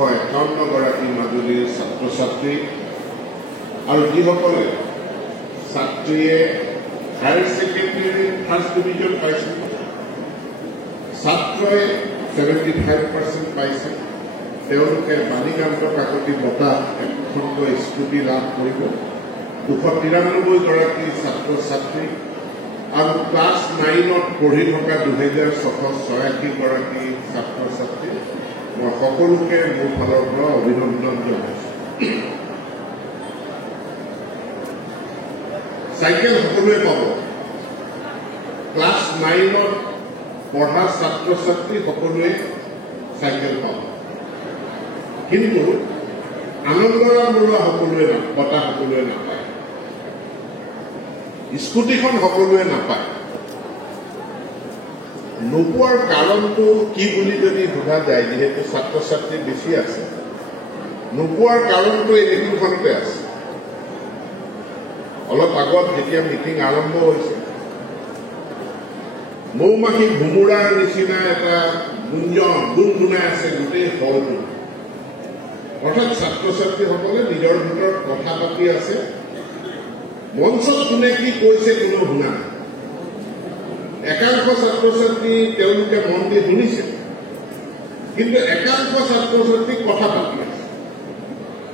951গৰাকী মাজুলীৰ ছাত্ৰ ছাত্ৰী আৰু যিসকলে ছাত্ৰীয়ে হায়াৰ ছেকেণ্ডেৰী ফাৰ্ষ্ট ডিভিজন পাইছে, ছাত্ৰই 75% পাইছে, তেওঁলোকে বাণীকান্ত কাকতি বঁটা একখণ্ড স্কুটি লাভ কৰিব। 293গৰাকী ছাত্ৰ ছাত্ৰী আৰু ক্লাছ 9ত পঢ়ি থকা 2686গৰাকী ছাত্ৰ ছাত্ৰী, মই সকলোকে মোৰ ফালৰ পৰা অভিনন্দন জনাইছোঁ। চাইকেল সকলোৱে পাব। ক্লাছ 9ত পঢ়া ছাত্ৰ ছাত্ৰী সকলোৱে চাইকেল পাব, কিন্তু আনন্দৰাম বৰুৱা সকলোৱে বঁটা সকলোৱে নাপায়, স্কুটিখন সকলোৱে নাপায়। নোপোৱাৰ কাৰণটো কি বুলি যদি সোধা যায়, যিহেতু ছাত্ৰ ছাত্ৰী বেছি আছে, নোপোৱাৰ কাৰণটো এইকেইখনতে আছে। অলপ আগত যেতিয়া মিটিং আৰম্ভ হৈছে, মৌমাখি ভুমুৰাৰ নিচিনা এটা গুণগুণাই আছে গোটেই হলটো। অৰ্থাৎ ছাত্ৰ ছাত্ৰীসকলে নিজৰ ভিতৰত কথা পাতি আছে, মঞ্চত কোনে কি কৈছে কোনো শুনা নাই। একাংশ ছাত্ৰ ছাত্ৰী তেওঁলোকে মন দি শুনিছে, কিন্তু একাংশ ছাত্ৰ ছাত্ৰী কথা পাতি আছে।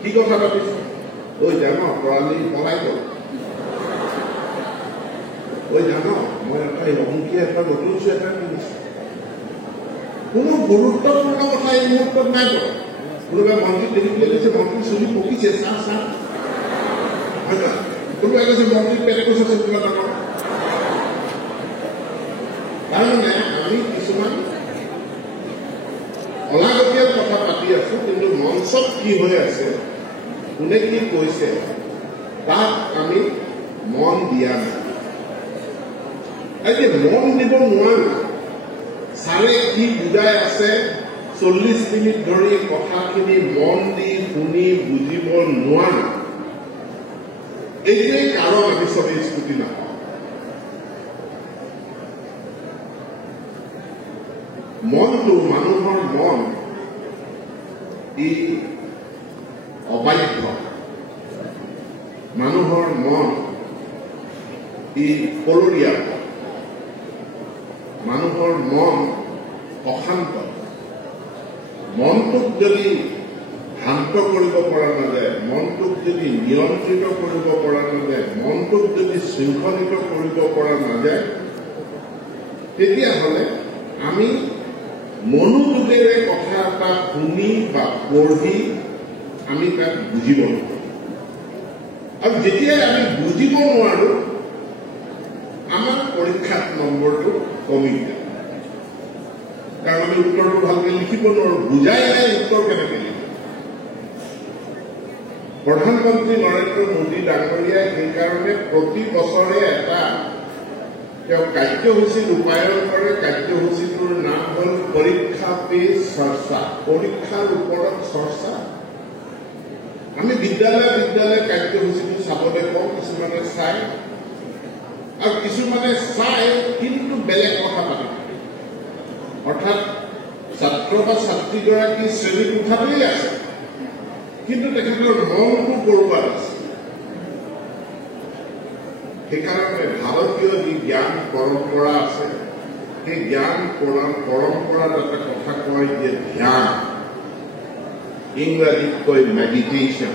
কি কথা পাতিছে? ঐ জান পৰালি পলাই গ'ল, ঐ জান মই অমুকীয়া এটা নতুন চুৱেটাৰ কিনিছো। কোনো গুৰুত্বপূৰ্ণ কথা এই মুহূৰ্তত নাই কৰা। কোনোবাই মন্ত্ৰী দেখি পেলাই কৈছে মন্ত্ৰী চুলি পকিছে, চাহ চাহ, হয় নহয়? কোনোবাই কৈছে মন্ত্ৰী পেট কৈছে কিবা ডাঙৰ। তাৰমানে আমি কিছুমান অলাগতীয়াল কথা পাতি আছো, কিন্তু মঞ্চত কি হৈ আছে, কোনে কি কৈছে তাক আমি মন দিয়া নাই। এতিয়া মন দিব নোৱাৰো। ছাৰে কি বুজাই আছে 40 মিনিট ধৰি কথাখিনি মন দি শুনি বুজিব নোৱাৰো। এইটোৱেই কাৰণ আমি চবেই স্কুটি নাপাওঁ। মনটো, মানুহৰ মন ই অবাধ্য, মানুহৰ মন ই পলৰীয়া, মানুহৰ মন অশান্ত। মনটোক যদি শান্ত কৰিব পৰা নাযায়, মনটোক যদি নিয়ন্ত্ৰিত কৰিব পৰা নাযায়, মনটোক যদি শৃংখলিত কৰিব পৰা নাযায়, তেতিয়াহ'লে আমি মনোযোগেৰে কথা এটা শুনি বা পঢ়ি আমি তাক বুজিব নোৱাৰো। আৰু যেতিয়াই আমি বুজিব নোৱাৰো, আমাৰ পৰীক্ষাত নম্বৰটো কমি যায়। কাৰণ আমি উত্তৰটো ভালকে লিখিব নোৱাৰো, বুজাই নাই উত্তৰ কেনেকে লিখিব। প্ৰধানমন্ত্ৰী নৰেন্দ্ৰ মোদী ডাঙৰীয়াই সেইকাৰণে প্ৰতি বছৰে এটা তেওঁ কাৰ্যসূচী ৰূপায়ণ কৰে। কাৰ্যসূচীটোৰ নাম হ'ল পৰীক্ষা পে চৰ্চা, পৰীক্ষাৰ ওপৰত চৰ্চা। আমি বিদ্যালয় কাৰ্যসূচীটো চাবলৈ কওঁ, কিছুমানে চাই আৰু কিছুমানে চাই কিন্তু বেলেগ কথা পাতে। অৰ্থাৎ ছাত্ৰ বা ছাত্ৰীগৰাকী শ্ৰেণীত উঠাতেই আছে, কিন্তু তেখেতৰ মনটো কৰবাত আছে। সেইকাৰণে ভাৰতীয় যি জ্ঞান পৰম্পৰা আছে, সেই জ্ঞান পৰম্পৰাত এটা কথা কয় যে ধ্যান, ইংৰাজীত কয় মেডিটেশ্যন,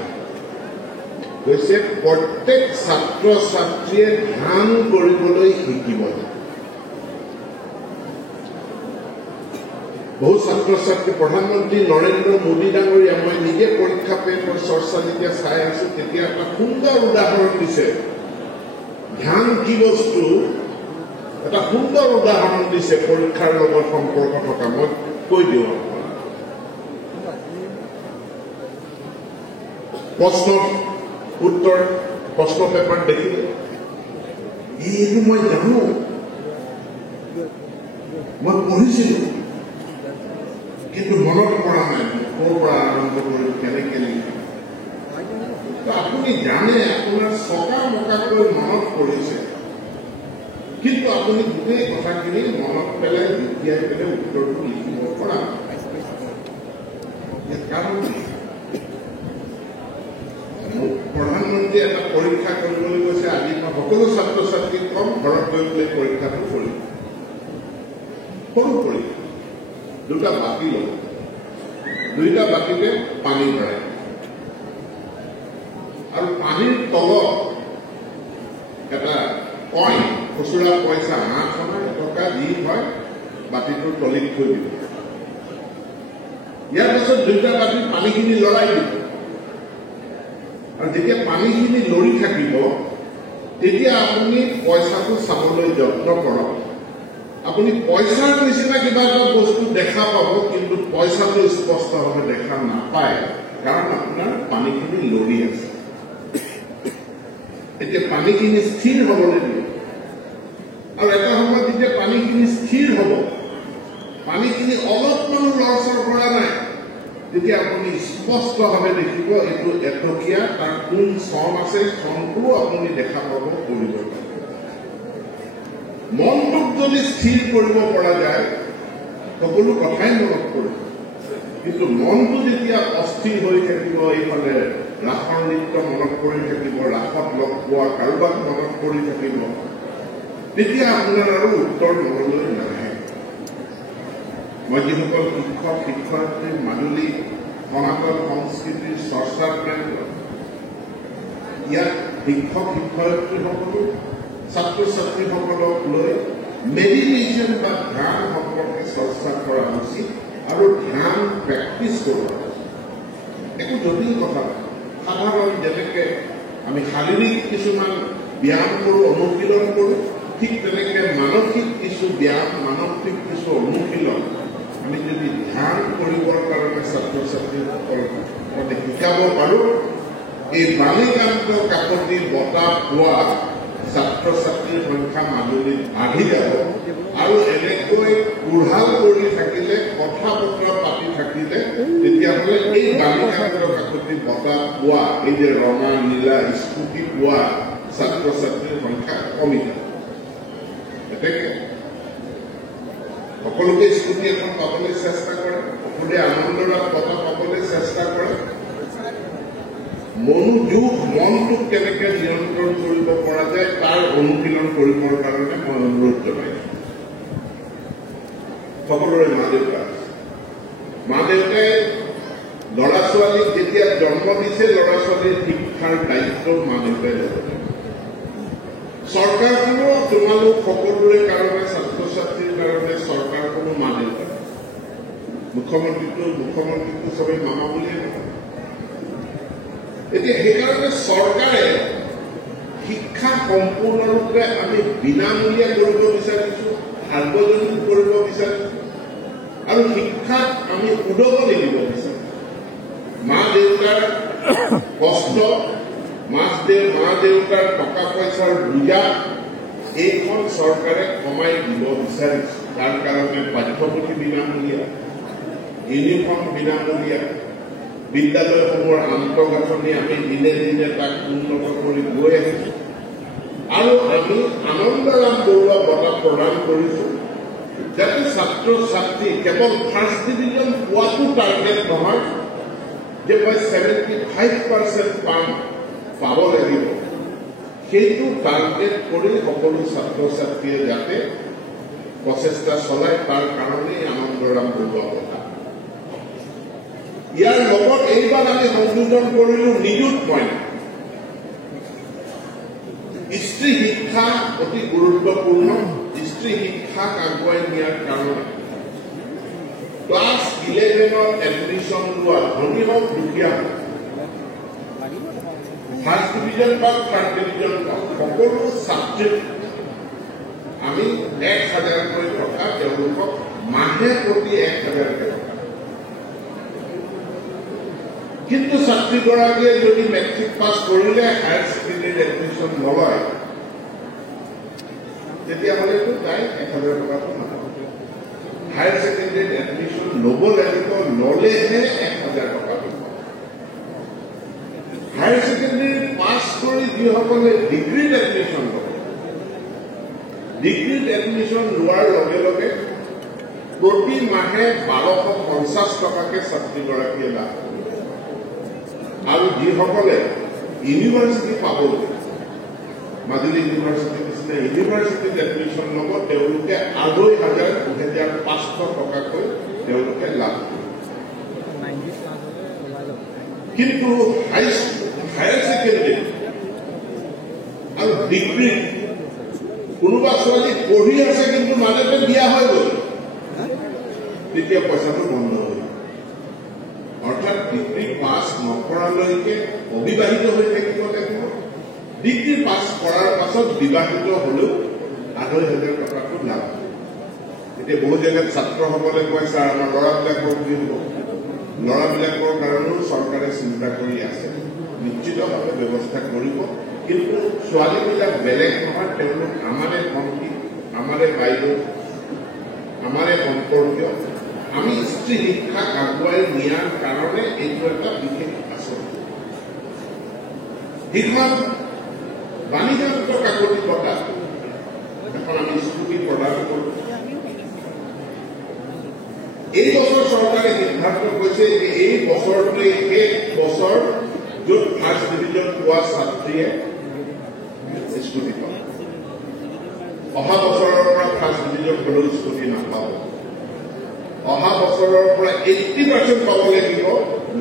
কৈছে প্ৰত্যেক ছাত্ৰ ছাত্ৰীয়ে ধ্যান কৰিবলৈ শিকিব লাগে। বহু ছাত্ৰ ছাত্ৰী, প্ৰধানমন্ত্ৰী নৰেন্দ্ৰ মোদী ডাঙৰীয়া, মই নিজে পৰীক্ষা পে চৰ্চা যেতিয়া চাই আছো, তেতিয়া এটা সুন্দৰ উদাহৰণ দিছে ধ্যান কি বস্তু। এটা সুন্দৰ উদাহৰণ দিছে পৰীক্ষাৰ লগত সম্পৰ্ক থকা। মই কৈ দিওঁ, প্ৰশ্ন পেপাৰ দেখিলে এইটো মই জানো, মই পঢ়িছিলো, কিন্তু মনত পৰা নাই ক'ৰ পৰা আৰম্ভ কৰি কেনেকে লিখিম। আপুনি জানে আপোনাৰ চকা মকাকৈ মনত পৰিছে, কিন্তু আপুনি গোটেই কথাখিনি মনত পেলাই জুতিয়াই পেলাই উত্তৰটো লিখিব পৰা। কাৰণ প্ৰধানমন্ত্ৰীয়ে এটা পৰীক্ষা কৰিবলৈ গৈছে আজি মই সকলো ছাত্ৰ ছাত্ৰীক কম ঘৰত গৈ পেলাই পৰীক্ষাটো কৰিম সৰু পৰীক্ষা দুটা বাতি ল'ব দুইটা বাতিতে পানী ভৰাই আৰু পানীৰ তলত এটা কইন খুচুৰা পইচা 8 টকা যি হয় বাতিটোৰ তলিত থৈ দিব ইয়াৰ পাছত দুইটা বাতিত পানীখিনি লৰাই দিব আৰু যেতিয়া পানীখিনি লৰি থাকিব তেতিয়া আপুনি পইচাটো চাবলৈ যত্ন কৰক আপুনি পইচাৰ নিচিনা কিবা এটা বস্তু দেখা পাব কিন্তু পইচাটো স্পষ্টভাৱে দেখা নাপায় কাৰণ আপোনাৰ পানীখিনি লৰি আছে এতিয়া পানীখিনি স্থিৰ হ'বলৈ দিব আৰু এটা সময়ত যেতিয়া পানীখিনি স্থিৰ হ'ব পানীখিনি অলপমান লৰচৰ কৰা নাই তেতিয়া আপুনি স্পষ্টভাৱে দেখিব এইটো এটকীয়া তাৰ কোন চন আছে চনটোও আপুনি দেখা পাব কৰিব মনটোক যদি স্থিৰ কৰিব পৰা যায় সকলো কথাই মনত পৰিব কিন্তু মনটো যেতিয়া অস্থিৰ হৈ থাকিব এইফালে ৰাসৰ নৃত্য মনত পৰি থাকিব ৰাসত লগ পোৱা কাৰোবাক মনত পৰি থাকিব তেতিয়া আপোনাৰ আৰু উত্তৰ মনলৈ নাহে মই যিসকল শিক্ষক শিক্ষয়িত্ৰী মাজুলী সনাতন সংস্কৃতিৰ চৰ্চাৰ কেন্দ্ৰ ইয়াত শিক্ষক শিক্ষয়িত্ৰীসকলো ছাত্ৰ ছাত্ৰীসকলক লৈ মেডিটেশ্যন বা ধ্যান সম্পৰ্কে চৰ্চা কৰা উচিত আৰু ধ্যান প্ৰেক্টিচ কৰোৱা একো জটিল কথা সাধাৰণ যেনেকে আমি শাৰীৰিক কিছুমান ব্যায়াম কৰোঁ অনুশীলন কৰোঁ ঠিক তেনেকে মানসিক কিছু ব্যায়াম মানসিক কিছু অনুশীলন আমি যদি ধ্যান কৰিবৰ কাৰণে ছাত্ৰ ছাত্ৰীসকলক শিকাব পাৰোঁ এই বাণীকান্ত কাকতি বঁটা পোৱা ছাত্ৰ ছাত্ৰীৰ সংখ্যা মাজুলীত বাঢ়ি যাব আৰু এনেকৈ উঢ়াল কৰি থাকিলে কথা বতৰা পাতি থাকিলে তেতিয়াহ'লে এই বাণীকান্ত কাকতি বঁটা পোৱা এই যে ৰঙা নীলা স্কুটি পোৱা ছাত্ৰ ছাত্ৰীৰ সংখ্যা কমি যাব এতেকে সকলোকে স্কুটি এখন পাবলৈ চেষ্টা কৰে সকলোৱে আনন্দৰাত বঁটা পাবলৈ চেষ্টা কৰে মনোযোগ মনটোক কেনেকে নিয়ন্ত্ৰণ কৰিব পৰা যায় তাৰ অনুশীলন কৰিবৰ কাৰণে মই অনুৰোধ জনাইছো সকলোৰে মা দেউতাই ল'ৰা ছোৱালীক যেতিয়া জন্ম দিছে ল'ৰা ছোৱালীৰ শিক্ষাৰ দায়িত্ব মা দেউতাই ল'ব চৰকাৰখনো তোমালোক সকলোৰে কাৰণে ছাত্ৰ ছাত্ৰীৰ কাৰণে চৰকাৰ কোনো মা দেউতা মুখ্যমন্ত্ৰীটো চবেই মামা বুলিয়ে নকয় এতিয়া সেইকাৰণে চৰকাৰে শিক্ষা সম্পূৰ্ণৰূপে আমি বিনামূলীয়া কৰিব বিচাৰিছো সাৰ্বজনীন কৰিব বিচাৰিছো আৰু শিক্ষাক আমি উদগনি দিব বিচাৰিছো মা দেউতাৰ কষ্ট মা দেউতাৰ টকা পইচাৰ বোজা এইখন চৰকাৰে কমাই দিব বিচাৰিছে তাৰ কাৰণে পাঠ্যপুথি বিনামূলীয়া ইউনিফৰ্ম বিনামূলীয়া বিদ্যালয়সমূহৰ আন্তঃগাঁথনি আমি দিনে দিনে তাক উন্নত কৰি গৈ আহিছো আৰু আমি আনন্দৰাম বৰুৱা বঁটা প্ৰদান কৰিছো যাতে ছাত্ৰ ছাত্ৰী কেৱল ফাৰ্ষ্ট ডিভিজন পোৱাটো টাৰ্গেট নহয় যে মই 75% পাব লাগিব সেইটো টাৰ্গেট কৰি সকলো ছাত্ৰ ছাত্ৰীয়ে যাতে প্ৰচেষ্টা চলায় তাৰ কাৰণেই আনন্দৰাম বৰুৱা বঁটা ইয়াৰ লগত এইবাৰ আমি সংযোজন কৰিলো নিযুত পইণ্ট স্ত্ৰী শিক্ষা অতি গুৰুত্বপূৰ্ণ স্ত্ৰী শিক্ষাক আগুৱাই নিয়াৰ কাৰণে ক্লাছ 11ত এডমিশ্যন লোৱা ধনী হওক দুখীয়া হওক ফাৰ্ষ্ট ডিভিজন পাওক থাৰ্ড ডিভিজন পাওক সকলো ছাবজেক্ট আমি 1000কৈ টকা তেওঁলোকক মাহে প্ৰতি 1000কৈ টকা কিন্তু ছাত্ৰীগৰাকীয়ে যদি মেট্ৰিক পাছ কৰিলে হায়াৰ ছেকেণ্ডেৰীত এডমিশ্যন নলয় তেতিয়াহ'লেতো তাই 1000 টকাটো নাপাব হায়াৰ ছেকেণ্ডেৰীত এডমিশ্যন ল'ব লাগিব ল'লেহে 1000 টকা পাব হায়াৰ ছেকেণ্ডেৰী পাছ কৰি যিসকলে ডিগ্ৰীত এডমিশ্যন ল'ব ডিগ্ৰীত এডমিশ্যন লোৱাৰ লগে লগে প্ৰতি মাহে 1250 টকাকে ছাত্ৰীগৰাকীয়ে লাভ কৰিব আৰু যিসকলে ইউনিভাৰ্চিটি পাবলৈ মাজুলী ইউনিভাৰ্চিটি নিচিনা ইউনিভাৰ্চিটিত এডমিশ্যন ল'ব তেওঁলোকে 2500 টকাকৈ তেওঁলোকে লাভ কৰিব কিন্তু হায়াৰ ছেকেণ্ডেৰী আৰু ডিগ্ৰী কোনোবা ছোৱালী পঢ়ি আছে কিন্তু মাজতে বিয়া হৈ গ'ল তেতিয়া পইচাটো বন্ধ হৈ অৰ্থাৎ ডিগ্ৰী পাছ নকৰালৈকে অবিবাহিত হৈ থাকিব লাগিব ডিগ্ৰী পাছ কৰাৰ পাছত বিবাহিত হলেও 2500 টকাটো লাভ এতিয়া বহু জেগাত ছাত্ৰসকলে কয় ছাৰ আমাৰ ল'ৰাবিলাকৰ কি হ'ব ল'ৰাবিলাকৰ কাৰণেও চৰকাৰে চিন্তা কৰি আছে নিশ্চিতভাৱে ব্যৱস্থা কৰিব কিন্তু ছোৱালীবিলাক বেলেগ নহয় তেওঁলোক আমাৰে ভণ্টি আমাৰে বাইদেউ আমাৰে সম্পৰ্কীয় আমি স্ত্ৰী শিক্ষাক আগুৱাই নিয়াৰ কাৰণে এইটো এটা বিশেষ আঁচনি সিখন বাণিজ্যিক কাকতি বঁটা এখন আমি স্কুটি প্ৰদান কৰোঁ এই বছৰ চৰকাৰে সিদ্ধান্ত কৰিছে যে এই বছৰটোৱে শেষ বছৰ য'ত ফাৰ্ষ্ট ডিভিজন পোৱা ছাত্ৰীয়ে স্কুটি পাব অহা বছৰৰ পৰা ফাৰ্ষ্ট ডিভিজন হ'লেও স্কুটি নাপাব অহা বছৰৰ পৰা 80% পাব লাগিব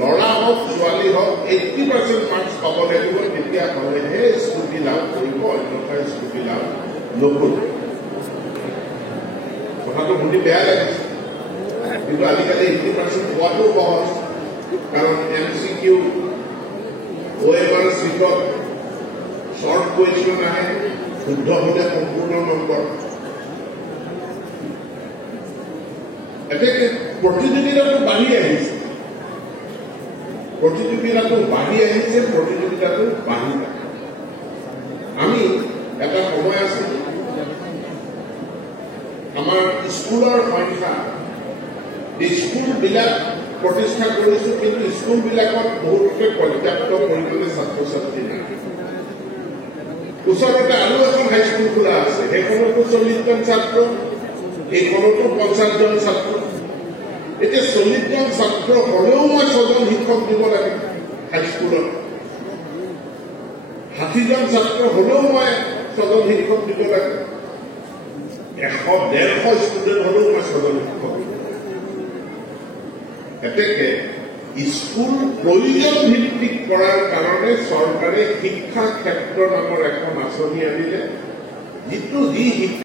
ল'ৰা হওক ছোৱালী হওক 80% মাৰ্কছ পাব লাগিব তেতিয়াহ'লেহে স্কুটি লাভ কৰিব অন্যথা স্কুটি লাভ নকৰিব কথাটো শুনি বেয়া লাগিছে কিন্তু আজিকালি 80% পোৱাটো সহজ কাৰণ MCQ OMR চিটত শৰ্ট কুৱেশ্যন আহে শুদ্ধ হলে সম্পূৰ্ণ নম্বৰ এতেকে প্ৰতিযোগিতাটো বাঢ়ি আহিছে প্ৰতিযোগিতাটো বাঢ়ি আমি এটা সময় আছে আমাৰ স্কুলৰ সংখ্যা স্কুলবিলাক প্ৰতিষ্ঠা কৰিছো কিন্তু স্কুলবিলাকত বহুতকে পৰ্যাপ্ত পৰিমাণে ছাত্ৰ ছাত্ৰী নাই ওচৰতে আৰু এখন হাইস্কুল খোলা আছে সেইখনতো 40জন ছাত্ৰ এইখনতো 50জন ছাত্ৰ এতিয়া 40জন ছাত্ৰ হলেও মই 6জন শিক্ষক দিব লাগে হাইস্কুলত 60জন ছাত্ৰ হলেও মই 6জন শিক্ষক দিব লাগে 100-150 ষ্টুডেণ্ট হলেও মই 6জন শিক্ষক দিব এতেকে স্কুল প্ৰয়োজন ভিত্তিক কৰাৰ কাৰণে চৰকাৰে শিক্ষা ক্ষেত্ৰ নামৰ এখন আঁচনি আনিলে যিটো